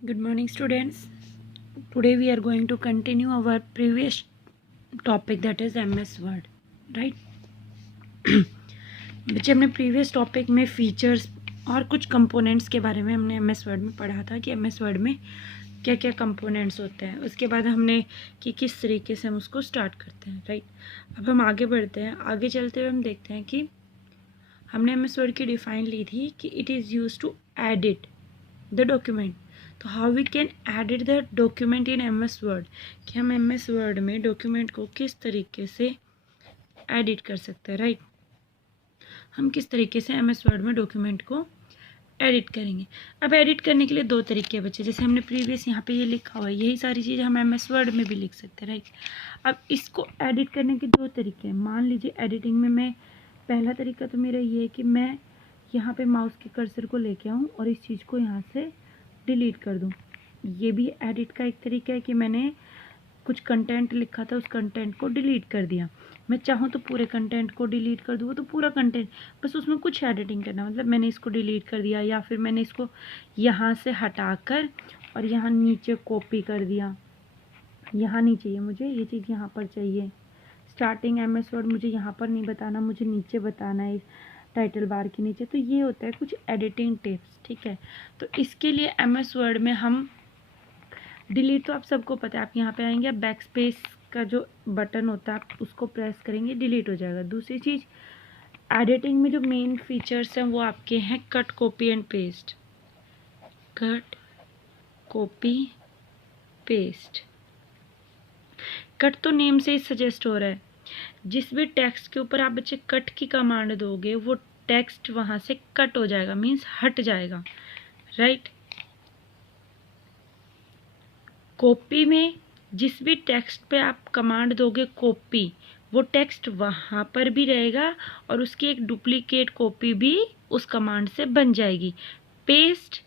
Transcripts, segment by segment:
Good morning, students. Today we are going to continue our previous topic, that is MS Word, right? बच्चे, हमने previous topic में features और कुछ components के बारे में हमने MS Word में पढ़ा था कि MS Word में क्या क्या कंपोनेंट्स होते हैं। उसके बाद हमने कि किस तरीके से हम उसको स्टार्ट करते हैं, राइट? अब हम आगे बढ़ते हैं। आगे चलते हुए हम देखते हैं कि हमने MS Word की डिफाइन ली थी कि it is use to edit the document. तो how we can edit the document in MS Word, कि हम MS Word में डॉक्यूमेंट को किस तरीके से एडिट कर सकते हैं, राइट? हम किस तरीके से MS Word में डॉक्यूमेंट को एडिट करेंगे। अब एडिट करने के लिए दो तरीके बचे, जैसे हमने प्रीवियस यहाँ पे ये लिखा हुआ है, यही सारी चीज़ हम MS Word में भी लिख सकते हैं, राइट? अब इसको एडिट करने के दो तरीके हैं। मान लीजिए एडिटिंग में मैं, पहला तरीका तो मेरा ये है कि मैं यहाँ पे माउस के कर्सर को लेके आऊँ और इस चीज़ को यहाँ से डिलीट कर दूँ। ये भी एडिट का एक तरीका है कि मैंने कुछ कंटेंट लिखा था, उस कंटेंट को डिलीट कर दिया। मैं चाहूँ तो पूरे कंटेंट को डिलीट कर दूँ, तो पूरा कंटेंट, बस उसमें कुछ एडिटिंग करना, मतलब मैंने इसको डिलीट कर दिया या फिर मैंने इसको यहाँ से हटाकर और यहाँ नीचे कॉपी कर दिया। यहाँ नहीं चाहिए मुझे, ये चीज़ यहाँ पर चाहिए। स्टार्टिंग MS Word मुझे यहाँ पर नहीं बताना, मुझे नीचे बताना है, टाइटल बार के नीचे। तो ये होता है कुछ एडिटिंग टिप्स, ठीक है? तो इसके लिए MS Word में हम डिलीट, तो आप सबको पता है, आप यहाँ पे आएंगे, बैक स्पेस का जो बटन होता है आप उसको प्रेस करेंगे, डिलीट हो जाएगा। दूसरी चीज़, एडिटिंग में जो मेन फीचर्स हैं वो आपके हैं cut, copy and paste. Cut, copy, paste. Cut तो नेम से ही सजेस्ट हो रहा है, जिस भी टेक्स्ट के ऊपर आप बच्चे कट की कमांड दोगे वो टेक्स्ट वहाँ से कट हो जाएगा, मीन्स हट जाएगा, राइट? कॉपी में जिस भी टेक्स्ट पे आप कमांड दोगे कॉपी, वो टेक्स्ट वहाँ पर भी रहेगा और उसकी एक डुप्लीकेट कॉपी भी उस कमांड से बन जाएगी। पेस्ट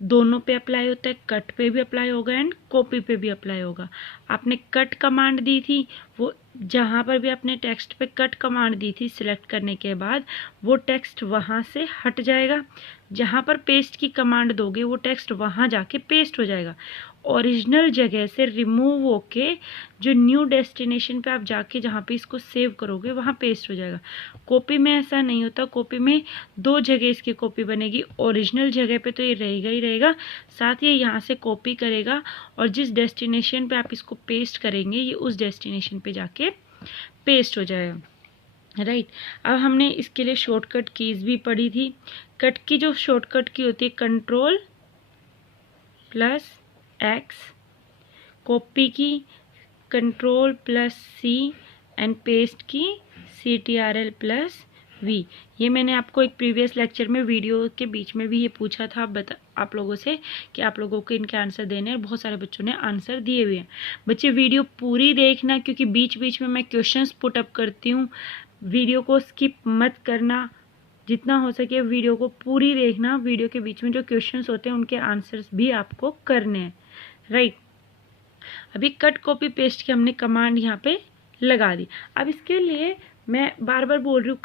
दोनों पे अप्लाई होता है, कट पे भी अप्लाई होगा एंड कॉपी पे भी अप्लाई होगा। आपने कट कमांड दी थी, वो जहाँ पर भी आपने टेक्स्ट पे कट कमांड दी थी सिलेक्ट करने के बाद, वो टेक्स्ट वहाँ से हट जाएगा। जहाँ पर पेस्ट की कमांड दोगे वो टेक्स्ट वहाँ जाके पेस्ट हो जाएगा, ओरिजिनल जगह से रिमूव होके जो न्यू डेस्टिनेशन पे आप जाके जहाँ पे इसको सेव करोगे वहाँ पेस्ट हो जाएगा। कॉपी में ऐसा नहीं होता, कॉपी में दो जगह इसकी कॉपी बनेगी। ओरिजिनल जगह पे तो ये रहेगा ही रहेगा, साथ ही यहाँ से कॉपी करेगा और जिस डेस्टिनेशन पे आप इसको पेस्ट करेंगे ये उस डेस्टिनेशन पे जाके पेस्ट हो जाएगा, राइट? अब हमने इसके लिए शॉर्टकट कीज़ भी पढ़ी थी। कट की जो शॉर्टकट की होती है Ctrl+X, कॉपी की Ctrl+C एंड पेस्ट की Ctrl+V। ये मैंने आपको एक प्रीवियस लेक्चर में वीडियो के बीच में भी ये पूछा था आप लोगों से कि आप लोगों को इनके आंसर देने हैं। बहुत सारे बच्चों ने आंसर दिए हुए हैं। बच्चे वीडियो पूरी देखना, क्योंकि बीच बीच में मैं क्वेश्चंस पुट अप करती हूँ। वीडियो को स्किप मत करना, जितना हो सके वीडियो को पूरी देखना। वीडियो के बीच में जो क्वेश्चंस होते हैं उनके आंसर्स भी आपको करने हैं, राइट? अभी कट, कॉपी, पेस्ट की हमने कमांड यहाँ पे लगा दी। अब इसके लिए मैं बार बार बोल रही हूँ,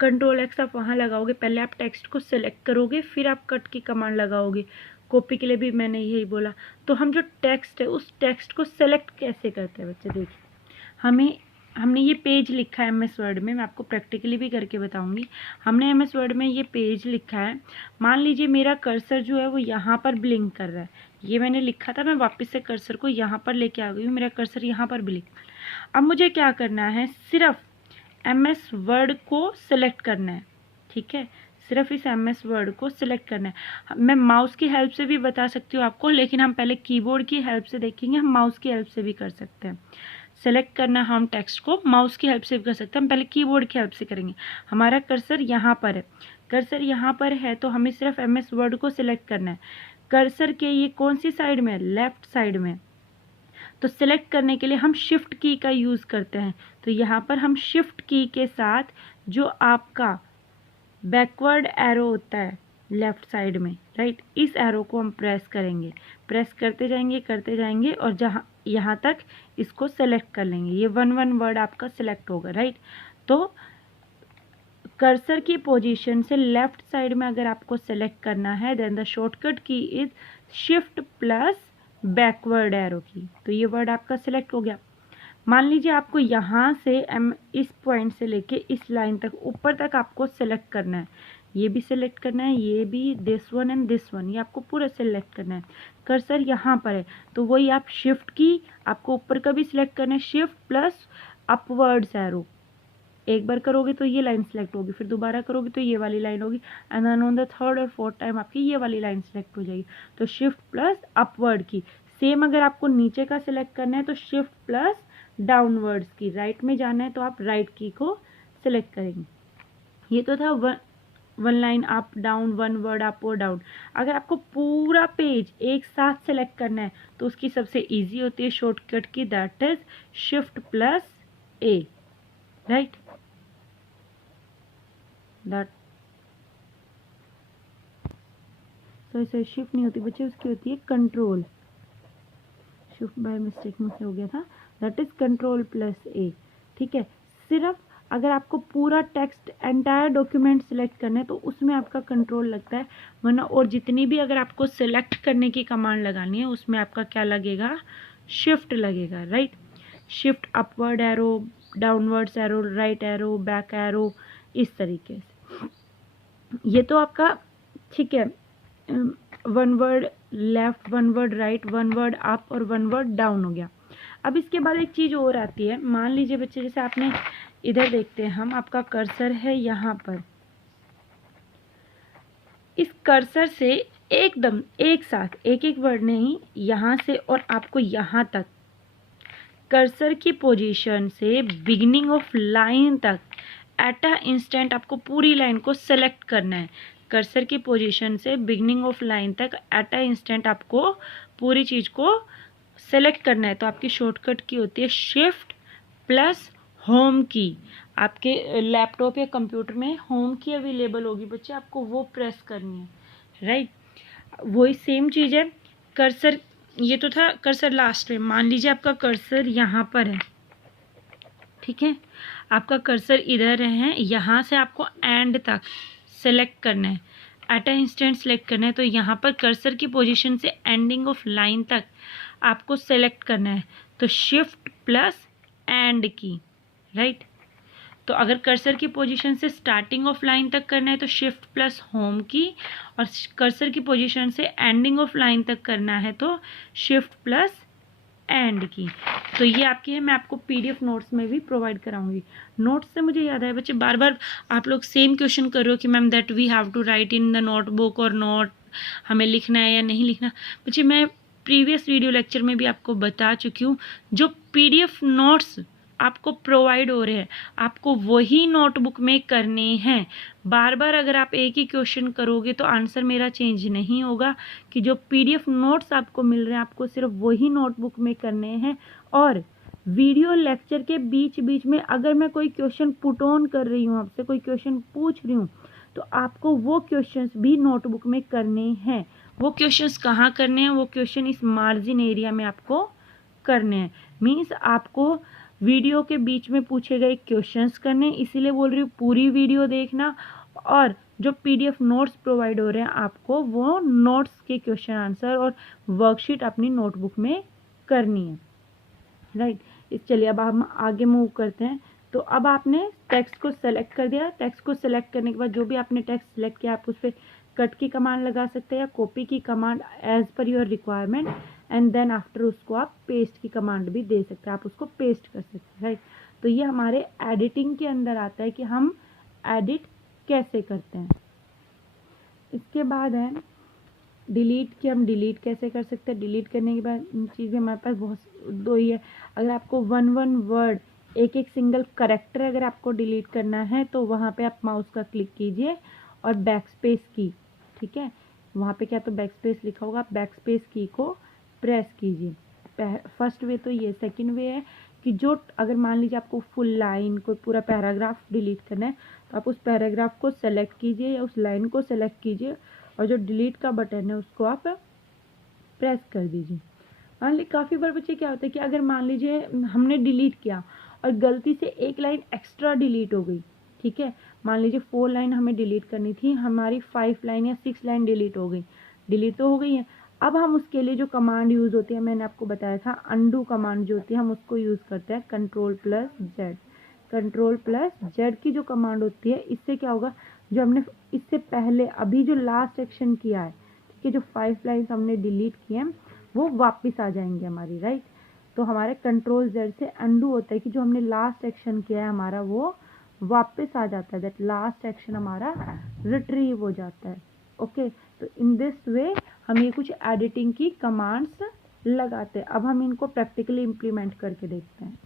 Ctrl+X आप वहाँ लगाओगे, पहले आप टेक्स्ट को सिलेक्ट करोगे फिर आप कट की कमांड लगाओगे। कॉपी के लिए भी मैंने यही बोला। तो हम जो टेक्स्ट है उस टेक्स्ट को सेलेक्ट कैसे करते हैं बच्चे, देखिए। हमने ये पेज लिखा है MS Word में, मैं आपको प्रैक्टिकली भी करके बताऊंगी। हमने MS Word में ये पेज लिखा है। मान लीजिए मेरा कर्सर जो है वो यहाँ पर ब्लिंक कर रहा है, ये मैंने लिखा था, मैं वापस से कर्सर को यहाँ पर लेके आ गई हूँ, मेरा कर्सर यहाँ पर ब्लिंक। अब मुझे क्या करना है, सिर्फ MS Word को सिलेक्ट करना है, ठीक है? सिर्फ इस MS Word को सिलेक्ट करना है। मैं माउस की हेल्प से भी बता सकती हूँ आपको, लेकिन हम पहले कीबोर्ड की हेल्प से देखेंगे। हम माउस की हेल्प से भी कर सकते हैं। सेलेक्ट करना हम टेक्स्ट को माउस की हेल्प से भी कर सकते हैं, हम पहले कीबोर्ड की हेल्प से करेंगे। हमारा कर्सर यहाँ पर है, कर्सर यहाँ पर है, तो हमें सिर्फ MS Word को सिलेक्ट करना है। कर्सर के ये कौन सी साइड में है, लेफ्ट साइड में। तो सिलेक्ट करने के लिए हम शिफ्ट की का यूज़ करते हैं। तो यहाँ पर हम शिफ्ट की के साथ जो आपका बैकवर्ड एरो होता है लेफ्ट साइड में, राइट, इस एरो को हम प्रेस करेंगे, प्रेस करते जाएंगे और जहाँ यहाँ तक इसको सेलेक्ट कर लेंगे। ये 1 1 वर्ड आपका सेलेक्ट होगा, राइट? तो कर्सर की पोजीशन से लेफ्ट साइड में अगर आपको सेलेक्ट करना है देन द शॉर्टकट की is shift plus backward arrow की। तो ये वर्ड आपका सेलेक्ट हो गया। मान लीजिए आपको यहाँ से इस पॉइंट से लेके इस लाइन तक ऊपर तक आपको सेलेक्ट करना है, ये भी सेलेक्ट करना है, ये भी, this one and this one, ये आपको पूरा सेलेक्ट करना है। कर्सर यहाँ पर है तो वही आप शिफ्ट की आपको ऊपर का भी सिलेक्ट करना है, शिफ्ट प्लस अपवर्ड्स एरो। एक बार करोगे तो ये लाइन सेलेक्ट होगी, फिर दोबारा करोगे तो ये वाली लाइन होगी, and then on the third और फोर्थ टाइम आपकी ये वाली लाइन सेलेक्ट हो जाएगी। तो शिफ्ट प्लस अपवर्ड की। सेम अगर आपको नीचे का सिलेक्ट करना है तो शिफ्ट प्लस डाउनवर्ड्स की। राइट में जाना है तो आप राइट की को सिलेक्ट करेंगे। ये तो था one line up down, one word up और डाउन। अगर आपको पूरा पेज एक साथ सेलेक्ट करना है तो उसकी सबसे इजी होती है शॉर्टकट की, that is shift plus A. Right, that sorry shift नहीं होती बच्चे, उसकी होती है कंट्रोल। शिफ्ट बाय मिस्टेक मुझसे हो गया था, दैट इज कंट्रोल प्लस ए। ठीक है, सिर्फ अगर आपको पूरा टेक्स्ट एंटायर डॉक्यूमेंट सिलेक्ट करना है तो उसमें आपका कंट्रोल लगता है, वरना और जितनी भी अगर आपको सिलेक्ट करने की कमांड लगानी है उसमें आपका क्या लगेगा, शिफ्ट लगेगा। Right, shift upward arrow, downwards arrow, right arrow, back arrow, इस तरीके से। ये तो आपका ठीक है, one word left, one word right, one word up और वन वर्ड डाउन हो गया। अब इसके बाद एक चीज़ और आती है, मान लीजिए बच्चे जैसे आपने इधर देखते हैं हम, आपका कर्सर है यहाँ पर, इस कर्सर से एकदम एक साथ एक एक वर्ड नहीं, यहाँ से और आपको यहाँ तक कर्सर की पोजीशन से बिगिनिंग ऑफ लाइन तक एट अ इंस्टेंट आपको पूरी लाइन को सेलेक्ट करना है। कर्सर की पोजीशन से बिगिनिंग ऑफ लाइन तक एट अ इंस्टेंट आपको पूरी चीज़ को सेलेक्ट करना है। तो आपकी शॉर्टकट की होती है शिफ्ट प्लस होम की। आपके लैपटॉप या कंप्यूटर में होम की अवेलेबल होगी बच्चे, आपको वो प्रेस करनी है। राइट, वही सेम चीज़ है। कर्सर, ये तो था कर्सर लास्ट में। मान लीजिए आपका कर्सर यहाँ पर है, ठीक है, आपका कर्सर इधर है, यहाँ से आपको एंड तक सेलेक्ट करना है, एट अ इंस्टेंट सेलेक्ट करना है। तो यहाँ पर कर्सर की पोजीशन से एंडिंग ऑफ लाइन तक आपको सेलेक्ट करना है, तो शिफ्ट प्लस एंड की। राइट, तो अगर कर्सर की पोजीशन से स्टार्टिंग ऑफ लाइन तक करना है तो शिफ्ट प्लस होम की, और कर्सर की पोजीशन से एंडिंग ऑफ लाइन तक करना है तो शिफ्ट प्लस एंड की। तो ये आपकी है, मैं आपको पीडीएफ नोट्स में भी प्रोवाइड कराऊंगी। नोट्स से मुझे याद है बच्चे, बार बार आप लोग सेम क्वेश्चन कर रहे हो कि ma'am that we have to write in the notebook और नोट, हमें लिखना है या नहीं लिखना। बच्चे मैं प्रीवियस वीडियो लेक्चर में भी आपको बता चुकी हूँ, जो पीडीएफ नोट्स आपको प्रोवाइड हो रहे हैं आपको वही नोटबुक में करने हैं। बार बार अगर आप एक ही क्वेश्चन करोगे तो आंसर मेरा चेंज नहीं होगा। कि जो पीडीएफ नोट्स आपको मिल रहे हैं आपको सिर्फ वही नोटबुक में करने हैं। और वीडियो लेक्चर के बीच बीच में अगर मैं कोई क्वेश्चन पुट ऑन कर रही हूँ, आपसे कोई क्वेश्चन पूछ रही हूँ, तो आपको वो क्वेश्चंस भी नोटबुक में करने हैं। वो क्वेश्चंस कहाँ करने हैं, वो क्वेश्चन इस मार्जिन एरिया में आपको करने हैं। मीन्स आपको वीडियो के बीच में पूछे गए क्वेश्चंस करने, इसीलिए बोल रही हूँ पूरी वीडियो देखना। और जो पीडीएफ नोट्स प्रोवाइड हो रहे हैं आपको वो नोट्स के क्वेश्चन आंसर और वर्कशीट अपनी नोटबुक में करनी है। राइट, चलिए अब हम आगे मूव करते हैं। तो अब आपने टेक्स्ट को सेलेक्ट कर दिया। टेक्स्ट को सेलेक्ट करने के बाद जो भी आपने टेक्स्ट सेलेक्ट किया आप उस पर कट की कमांड लगा सकते हैं या कॉपी की command as per your requirement, and then after उसको आप पेस्ट की कमांड भी दे सकते हैं, आप उसको पेस्ट कर सकते हैं। राइट, तो ये हमारे एडिटिंग के अंदर आता है कि हम एडिट कैसे करते हैं। इसके बाद है डिलीट, कि हम डिलीट कैसे कर सकते हैं। डिलीट करने के बाद चीज़ें हमारे पास बहुत दो ही है। अगर आपको वन वर्ड एक एक सिंगल करेक्टर अगर आपको डिलीट करना है तो वहाँ पे आप माउस का क्लिक कीजिए और बैक स्पेस की, ठीक है, वहाँ पे क्या तो बैक स्पेस लिखा होगा, आप बैक स्पेस की को प्रेस कीजिए। फर्स्ट वे तो ये। सेकंड वे है कि जो अगर मान लीजिए आपको फुल लाइन कोई पूरा पैराग्राफ डिलीट करना है तो आप उस पैराग्राफ को सेलेक्ट कीजिए या उस लाइन को सेलेक्ट कीजिए और जो डिलीट का बटन है उसको आप प्रेस कर दीजिए। मान लीजिए काफ़ी बार बच्चे क्या होता है कि अगर मान लीजिए हमने डिलीट किया और गलती से एक लाइन एक्स्ट्रा डिलीट हो गई, ठीक है, मान लीजिए 4 लाइन हमें डिलीट करनी थी, हमारी 5 लाइन या 6 लाइन डिलीट हो गई, डिलीट तो हो गई है। अब हम उसके लिए जो कमांड यूज़ होती है, मैंने आपको बताया था अनडू कमांड जो होती है, हम उसको यूज़ करते हैं Ctrl+Z। Ctrl+Z की जो कमांड होती है, इससे क्या होगा, जो हमने इससे पहले अभी जो लास्ट एक्शन किया है, ठीक है, जो 5 लाइन्स हमने डिलीट किए हैं वो वापस आ जाएंगे हमारी, राइट। तो हमारे Ctrl+Z से अनडू होता है कि जो हमने लास्ट एक्शन किया है हमारा वो वापस आ जाता है, दैट लास्ट एक्शन हमारा रिट्रीव हो जाता है। ओके, तो इन दिस वे हम ये कुछ एडिटिंग की कमांड्स लगाते हैं। अब हम इनको प्रैक्टिकली इम्प्लीमेंट करके देखते हैं।